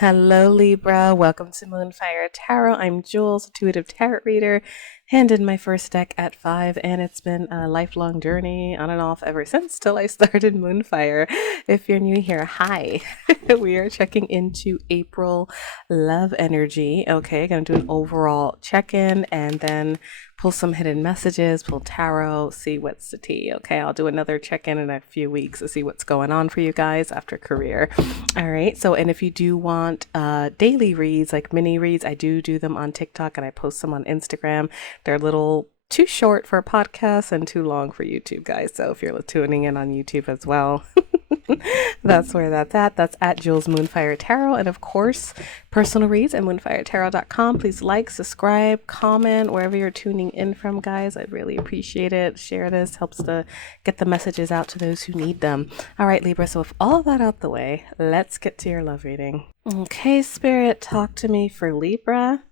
Hello, Libra. Welcome to Moonfire Tarot. I'm Jules, intuitive tarot reader. Handed my first deck at 5, and it's been a lifelong journey on and off ever since till I started Moonfire. If you're new here, hi. We are checking into April love energy. Okay, gonna do an overall check-in and then pull some hidden messages, pull tarot, see what's the tea. Okay, I'll do another check-in in a few weeks to see what's going on for you guys after career. All right, so and if you do want daily reads, like mini reads, I do them on TikTok and I post them on Instagram. They're a little too short for a podcast and too long for YouTube, guys. So if you're tuning in on YouTube as well, that's where that's at. That's at Jules Moonfire Tarot. And of course, personal reads at moonfiretarot.com. Please like, subscribe, comment wherever you're tuning in from, guys. I'd really appreciate it. Share this. Helps to get the messages out to those who need them. All right, Libra. So with all of that out the way, let's get to your love reading. Okay, Spirit, talk to me for Libra.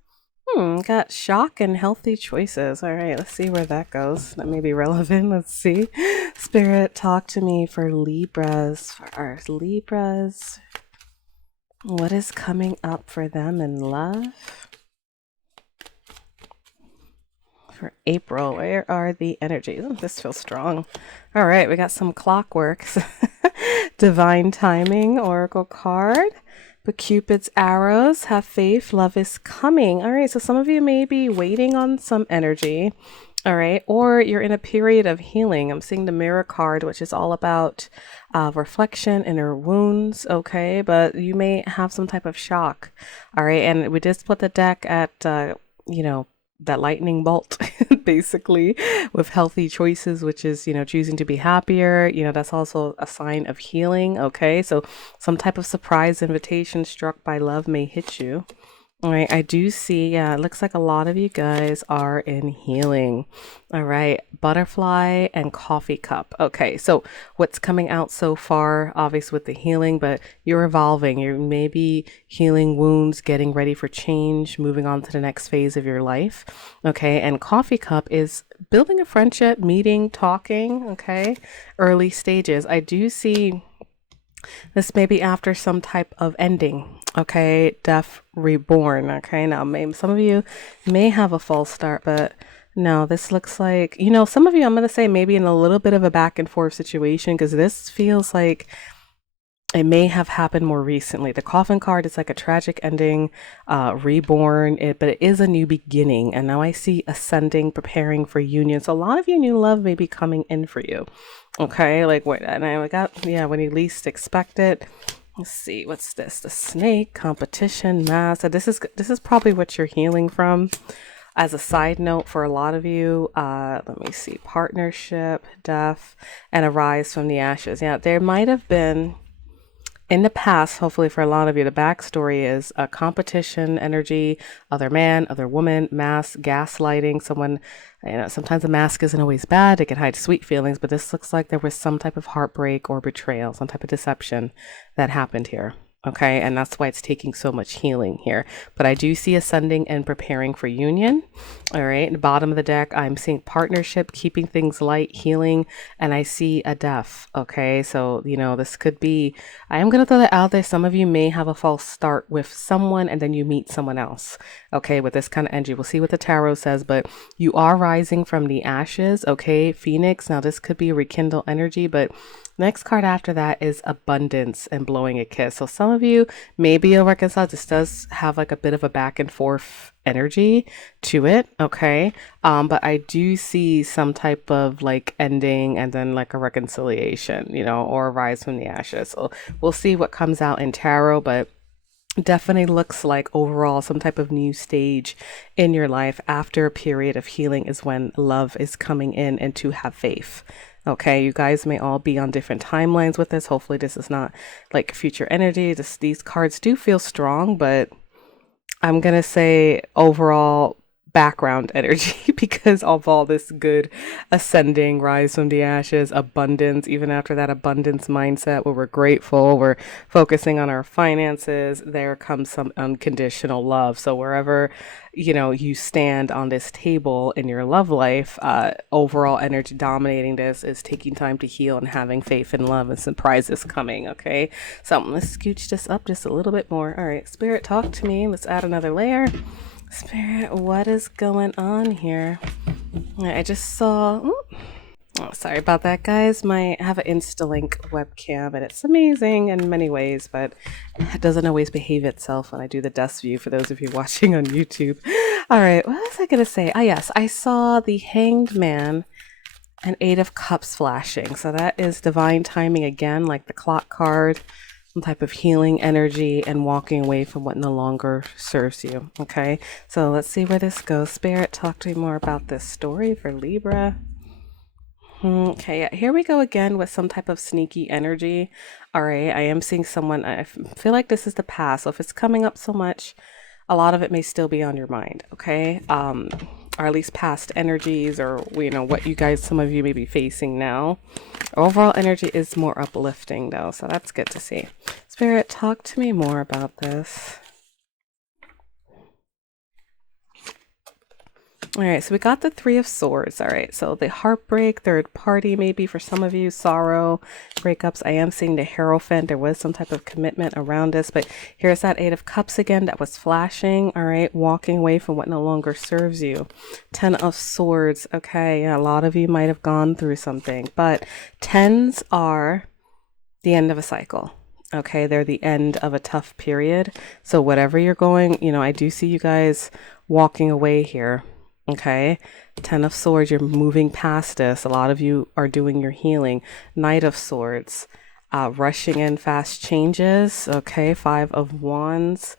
Got shock and healthy choices. All right, let's see where that goes. That may be relevant. Let's see. Spirit, talk to me for Libras. For our Libras, what is coming up for them in love? For April, where are the energies? Oh, this feels strong. All right, we got some clockworks. Divine timing, oracle card. But Cupid's arrows, have faith, love is coming. All right, so some of you may be waiting on some energy, all right, or you're in a period of healing. I'm seeing the Mirror card, which is all about reflection, inner wounds, okay, but you may have some type of shock, all right, and we did split the deck at, that lightning bolt basically with healthy choices, which is, choosing to be happier. That's also a sign of healing. Okay. So some type of surprise invitation struck by love may hit you. All right. I do see, it looks like a lot of you guys are in healing. All right. Butterfly and coffee cup. Okay. So what's coming out so far, obviously with the healing, but you're evolving. You're maybe healing wounds, getting ready for change, moving on to the next phase of your life. Okay. And coffee cup is building a friendship, meeting, talking. Okay. Early stages. I do see this may be after some type of ending. Okay, death reborn. Okay, now maybe some of you may have a false start, but no, this looks like, some of you, I'm going to say maybe in a little bit of a back and forth situation, because this feels like it may have happened more recently. The coffin card is like a tragic ending, reborn, but it is a new beginning. And now I see ascending, preparing for union. So a lot of you new love may be coming in for you. Okay, like what? And I got, when you least expect it. Let's see, what's this? The snake, competition, mass. So this is probably what you're healing from. As a side note, for a lot of you, let me see, partnership, death, and a rise from the ashes. Yeah, there might have been in the past, hopefully for a lot of you, the backstory is a competition energy, other man, other woman, mask, gaslighting, someone, sometimes a mask isn't always bad. It can hide sweet feelings, but this looks like there was some type of heartbreak or betrayal, some type of deception that happened here. Okay, and that's why it's taking so much healing here. But I do see ascending and preparing for union. All right, at the bottom of the deck, I'm seeing partnership, keeping things light, healing, and I see a death. Okay, so, this could be, I am going to throw that out there. Some of you may have a false start with someone and then you meet someone else. Okay, with this kind of energy. We'll see what the tarot says, but you are rising from the ashes. Okay, Phoenix. Now, this could be a rekindle energy, but next card after that is abundance and blowing a kiss. So some of you, maybe you'll reconcile. This does have like a bit of a back and forth energy to it. Okay. But I do see some type of like ending and then like a reconciliation, or a rise from the ashes. So we'll see what comes out in tarot, but definitely looks like overall some type of new stage in your life after a period of healing is when love is coming in and to have faith. Okay, you guys may all be on different timelines with this. Hopefully this is not like future energy. These cards do feel strong, but I'm going to say overall background energy because of all this good ascending, rise from the ashes, abundance, even after that abundance mindset where we're grateful, we're focusing on our finances, there comes some unconditional love. So wherever, you stand on this table in your love life, overall energy dominating this is taking time to heal and having faith in love and surprises coming. Okay. So let's scooch this up just a little bit more. All right. Spirit, talk to me. Let's add another layer. Spirit, what is going on here? I just saw... Oh, sorry about that, guys. I have an Instalink webcam, and it's amazing in many ways, but it doesn't always behave itself when I do the dust view, for those of you watching on YouTube. All right, what was I going to say? Ah, yes, I saw the Hanged Man and Eight of Cups flashing. So that is divine timing again, like the clock card, some type of healing energy and walking away from what no longer serves you. Okay, so let's see where this goes. Spirit, talk to me more about this story for Libra. Okay, yeah, here we go again with some type of sneaky energy. All right, I am seeing someone, I feel like this is the past. So if it's coming up so much, a lot of it may still be on your mind, okay? Or at least past energies, or, what you guys, some of you may be facing now. Overall energy is more uplifting though, so that's good to see. Spirit, talk to me more about this. All right, so we got the Three of Swords. All right, so the heartbreak, third party, maybe for some of you, sorrow, breakups. I am seeing the Hierophant. There was some type of commitment around this, but here's that Eight of Cups again that was flashing. All right, walking away from what no longer serves you. Ten of Swords. Okay, yeah, a lot of you might have gone through something, but tens are the end of a cycle. Okay, they're the end of a tough period. So whatever you're going, I do see you guys walking away here. Okay, Ten of Swords, you're moving past this. A lot of you are doing your healing. Knight of Swords, rushing in fast changes. Okay, Five of Wands.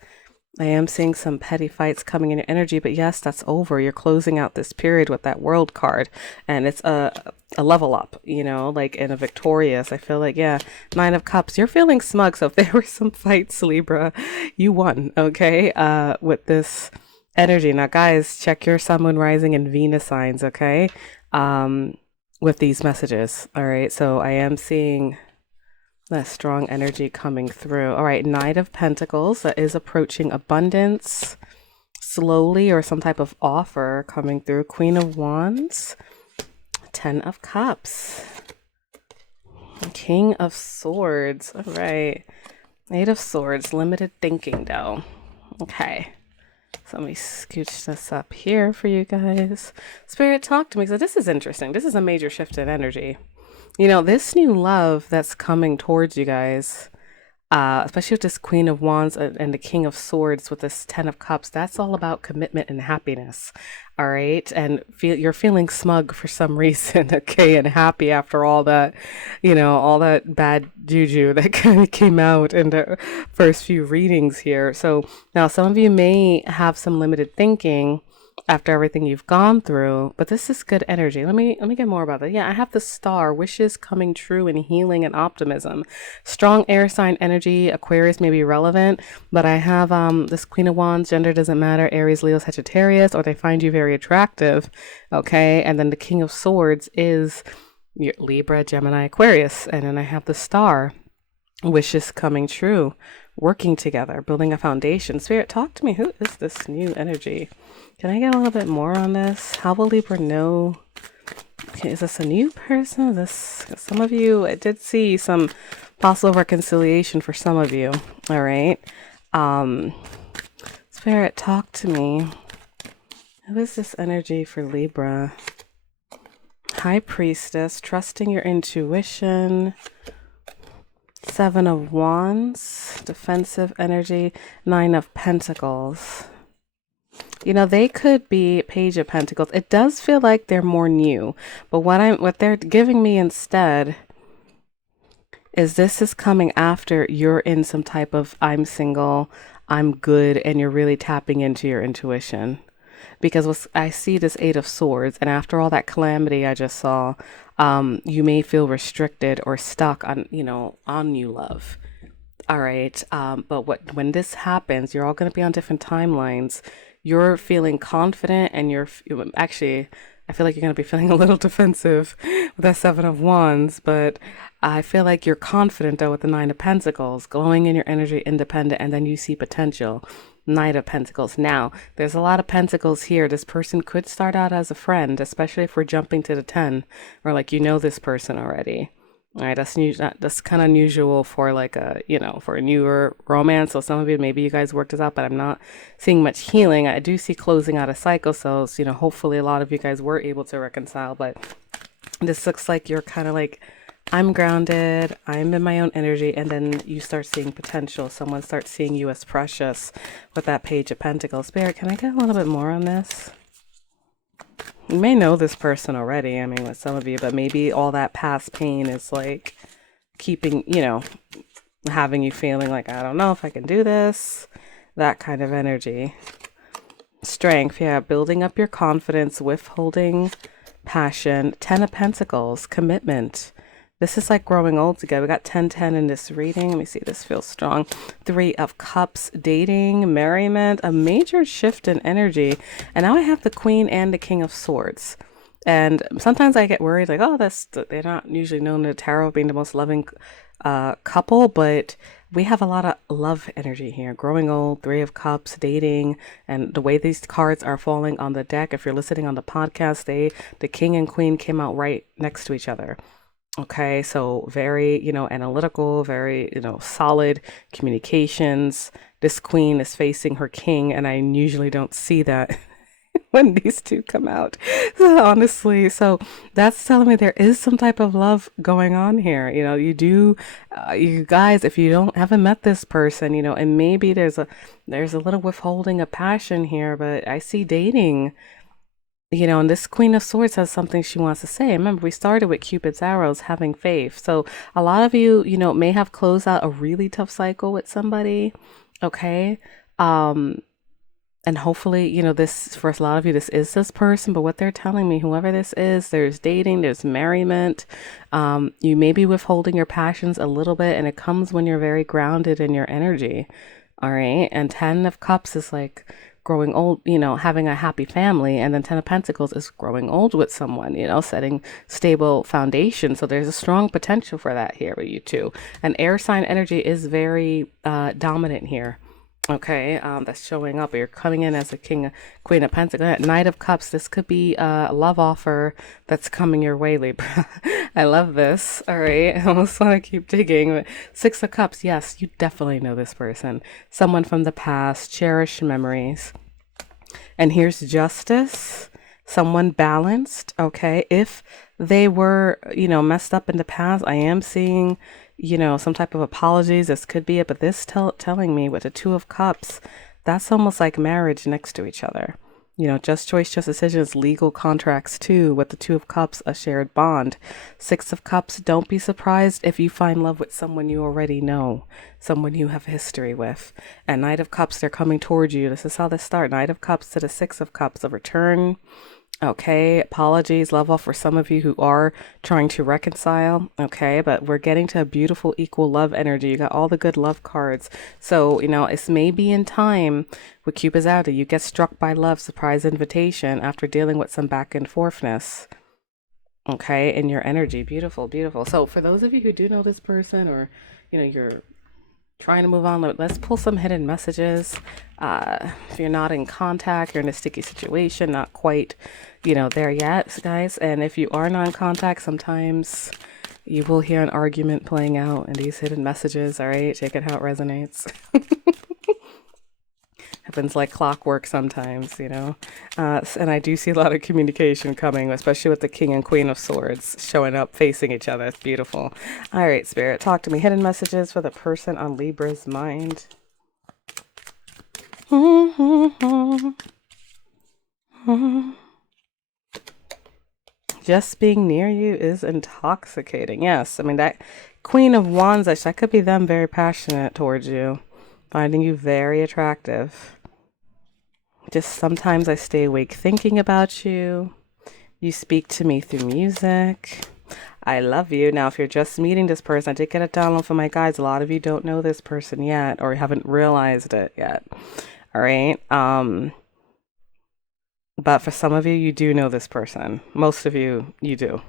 I am seeing some petty fights coming in your energy, but yes, that's over. You're closing out this period with that World card, and it's a level up, like in a victorious. I feel like, yeah, Nine of Cups, you're feeling smug. So if there were some fights, Libra, you won, okay, with this energy. Now, guys, check your Sun, Moon, Rising, and Venus signs, okay, with these messages. All right, so I am seeing that strong energy coming through. All right, Knight of Pentacles, that is approaching abundance slowly, or some type of offer coming through. Queen of Wands, Ten of Cups, King of Swords. All right, Eight of Swords, limited thinking though. Okay, so let me scooch this up here for you guys. Spirit, talk to me. So this is interesting. This is a major shift in energy. This new love that's coming towards you guys, especially with this Queen of Wands and the King of Swords with this Ten of Cups, that's all about commitment and happiness. All right. And you're feeling smug for some reason. Okay. And happy after all that, all that bad juju that kind of came out in the first few readings here. So now some of you may have some limited thinking after everything you've gone through, but this is good energy. Let me get more about that. Yeah, I have the Star, wishes coming true and healing and optimism. Strong air sign energy. Aquarius may be relevant, but I have this Queen of Wands, gender doesn't matter, Aries, Leo, Sagittarius, or they find you very attractive. Okay, and then the King of Swords is your Libra, Gemini, Aquarius, and then I have the Star, wishes coming true, working together, building a foundation. Spirit, talk to me. Who is this new energy? Can I get a little bit more on this? How will Libra know? Okay, is this a new person? Some of you, I did see some possible reconciliation for some of you. All right. Spirit, talk to me. Who is this energy for Libra? High Priestess, trusting your intuition. Seven of Wands, defensive energy. Nine of Pentacles. They could be Page of Pentacles. It does feel like they're more new, but what they're giving me instead is this is coming after you're in some type of I'm single, I'm good, and you're really tapping into your intuition. Because I see this Eight of Swords, and after all that calamity I just saw, you may feel restricted or stuck on, on new love. All right. But when this happens, you're all going to be on different timelines. You're feeling confident, and actually, I feel like you're going to be feeling a little defensive with that Seven of Wands, but I feel like you're confident though with the Nine of Pentacles, glowing in your energy, independent, and then you see potential. Knight of Pentacles. Now, there's a lot of Pentacles here. This person could start out as a friend, especially if we're jumping to the 10, or like you know this person already. All right, that's kind of unusual for like a, for a newer romance. So some of you, maybe you guys worked this out, but I'm not seeing much healing. I do see closing out a cycle. So, hopefully a lot of you guys were able to reconcile, but this looks like you're kind of like, I'm grounded, I'm in my own energy, and then you start seeing potential. Someone starts seeing you as precious with that Page of Pentacles. Spirit, can I get a little bit more on this? You may know this person already, I mean, with some of you, but maybe all that past pain is like keeping, having you feeling like, I don't know if I can do this, that kind of energy. Strength, yeah, building up your confidence, withholding passion. 10 of Pentacles, commitment. This is like growing old together. We got 10-10 in this reading. Let me see, this feels strong. 3 of Cups, dating, merriment, a major shift in energy. And now I have the Queen and the King of Swords. And sometimes I get worried, like, oh, they're not usually known in the tarot being the most loving couple, but we have a lot of love energy here. Growing old, 3 of Cups, dating, and the way these cards are falling on the deck, if you're listening on the podcast, the King and Queen came out right next to each other. Okay, so very, analytical, very, solid communications. This Queen is facing her King, and I usually don't see that when these two come out, honestly. So that's telling me there is some type of love going on here. You guys, if you haven't met this person, and maybe there's a little withholding of passion here, but I see dating. And this Queen of Swords has something she wants to say. Remember, we started with Cupid's arrows, having faith. So a lot of you, may have closed out a really tough cycle with somebody. Okay. And hopefully, this, for a lot of you, this is this person, but what they're telling me, whoever this is, there's dating, there's merriment. You may be withholding your passions a little bit, and it comes when you're very grounded in your energy. All right. And 10 of Cups is like growing old, having a happy family. And then 10 of Pentacles is growing old with someone, setting stable foundation. So there's a strong potential for that here with you two. And air sign energy is very dominant here. Okay, that's showing up. You're coming in as a Queen of Pentacles. Knight of Cups. This could be a love offer that's coming your way, Libra. I love this. All right, I almost want to keep digging. 6 of Cups. Yes, you definitely know this person. Someone from the past. Cherished memories. And here's Justice. Someone balanced. Okay, if they were, messed up in the past, I am seeing, some type of apologies. This could be it, but this telling me with the 2 of Cups, that's almost like marriage next to each other. Just choice, just decisions, legal contracts too. With the 2 of Cups, a shared bond. 6 of Cups, don't be surprised if you find love with someone you already know, someone you have history with. And Knight of Cups, they're coming towards you. This is how they start. Knight of Cups to the 6 of Cups, a return. Okay, apologies, love off for some of you who are trying to reconcile. Okay, but we're getting to a beautiful equal love energy. You got all the good love cards. So, it's maybe in time with Cupid's out. You get struck by love, surprise invitation after dealing with some back and forthness. Okay, in your energy. Beautiful, beautiful. So for those of you who do know this person, or, you're trying to move on, let's pull some hidden messages. If you're not in contact, you're in a sticky situation, not quite, there yet, guys. And if you are not in contact, sometimes you will hear an argument playing out in these hidden messages. All right, take it how it resonates. Happens like clockwork sometimes, and I do see a lot of communication coming, especially with the King and Queen of Swords showing up facing each other. It's beautiful. All right, Spirit, talk to me. Hidden messages for the person on Libra's mind. Just being near you is intoxicating. Yes, I mean, that Queen of Wands, that could be them very passionate towards you, finding you very attractive. Just sometimes I stay awake thinking about you. You speak to me through music. I love you. Now, if you're just meeting this person, I did get a download from my guides. A lot of you don't know this person yet or haven't realized it yet. All right. But for some of you, you do know this person. Most of you, you do.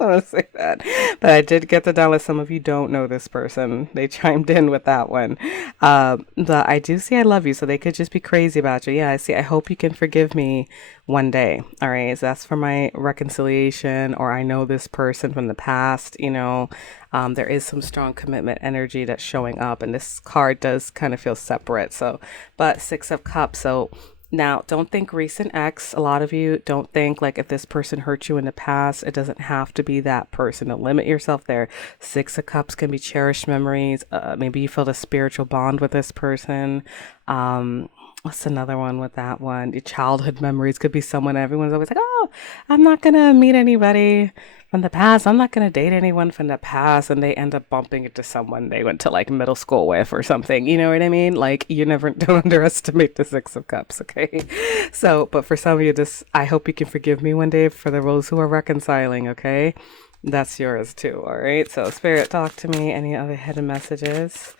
I want to say that. But I did get the download. Some of you don't know this person. They chimed in with that one. But I do see I love you. So they could just be crazy about you. Yeah, I see. I hope you can forgive me one day. All right. So that's for my reconciliation, or I know this person from the past. There is some strong commitment energy that's showing up. And this card does kind of feel separate. So, but Six of Cups. So, now, don't think recent ex. A lot of you don't think like if this person hurt you in the past, it doesn't have to be that person. Don't limit yourself there. Six of Cups can be cherished memories. Maybe you felt a spiritual bond with this person. What's another one with that one? Your childhood memories could be someone everyone's always like, oh, I'm not going to meet anybody from the past. I'm not going to date anyone from the past. And they end up bumping into someone they went to like middle school with or something. You know what I mean? Like you never don't underestimate the Six of Cups. Okay. So, but for some of you, I hope you can forgive me one day for the those who are reconciling. Okay. That's yours too. All right. So Spirit, talk to me. Any other hidden messages?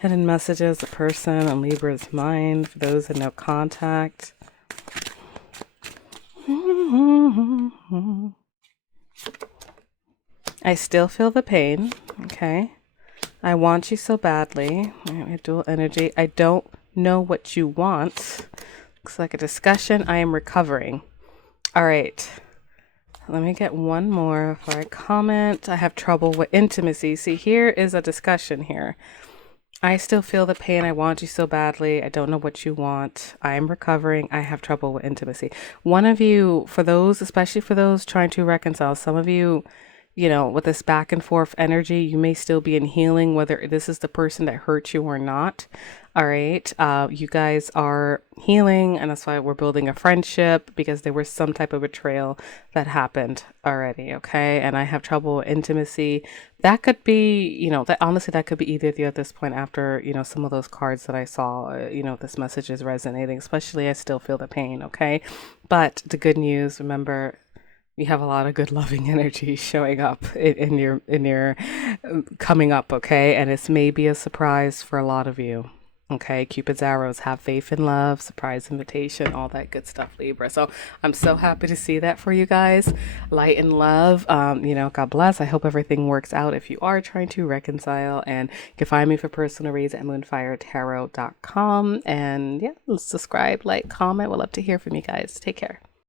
Hidden messages, a person on Libra's mind for those in no contact. I still feel the pain. Okay. I want you so badly. Dual energy. I don't know what you want. Looks like a discussion. I am recovering. All right. Let me get one more before I comment. I have trouble with intimacy. See, here is a discussion here. I still feel the pain. I want you so badly. I don't know what you want. I am recovering. I have trouble with intimacy. One of you, for those, especially for those trying to reconcile, some of you, with this back and forth energy, you may still be in healing, whether this is the person that hurt you or not. All right. You guys are healing, and that's why we're building a friendship, because there was some type of betrayal that happened already. Okay. And I have trouble with intimacy. That could be, that honestly, that could be either of you at this point after, some of those cards that I saw, this message is resonating, especially I still feel the pain. Okay. But the good news, remember, you have a lot of good loving energy showing up in your coming up. Okay. And it's maybe a surprise for a lot of you. Okay, Cupid's arrows, have faith in love, surprise invitation, all that good stuff, Libra. So I'm so happy to see that for you guys. Light and love. God bless. I hope everything works out if you are trying to reconcile. And you can find me for personal reads at moonfiretarot.com. And yeah, subscribe, like, comment. We'd love to hear from you guys. Take care.